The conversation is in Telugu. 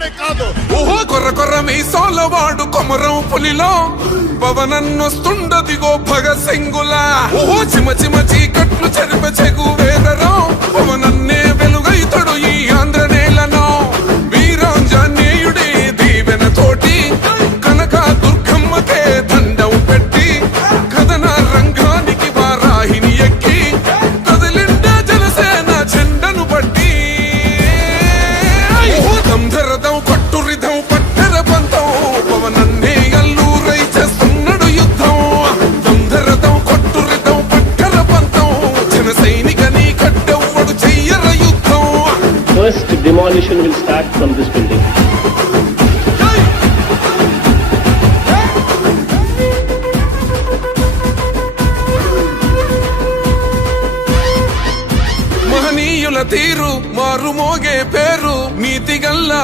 తెలంగాణనే కాదు. ఓహో కొర్ర కొర్ర మీసాలవాడు కొమరం పులిలో పవనన్నొస్తుండదిగో భగత్ సింగులా. ఓహో చిమ చిమ చీకట్లు చెరిప చెగు వేదరో పవనన్నే వెలుగైతడు ఈ ఆంధ్ర నేలను. వీరాంజనేయుడి దీవెన తోటి కనక దుర్గమ్మకే దండం పెట్టి కథన రంగానికి వారాహిని ఎక్కి కదిలిండ జనసేన జెండను బట్టి. దంధరదం కొట్టురిదం పట్టర పంతం పవనన్నే అల్లూరై చేస్తున్నాడు యుద్ధం. దంధరదం కొట్టురిదం పట్టర పంతం జన సైనిక నీ కట్టెవ్వడు చెయ్యర యుద్ధం. First demolition will start from this building. మహనీయుల తీరు మారుమోగే పేరు నీతిగల్లా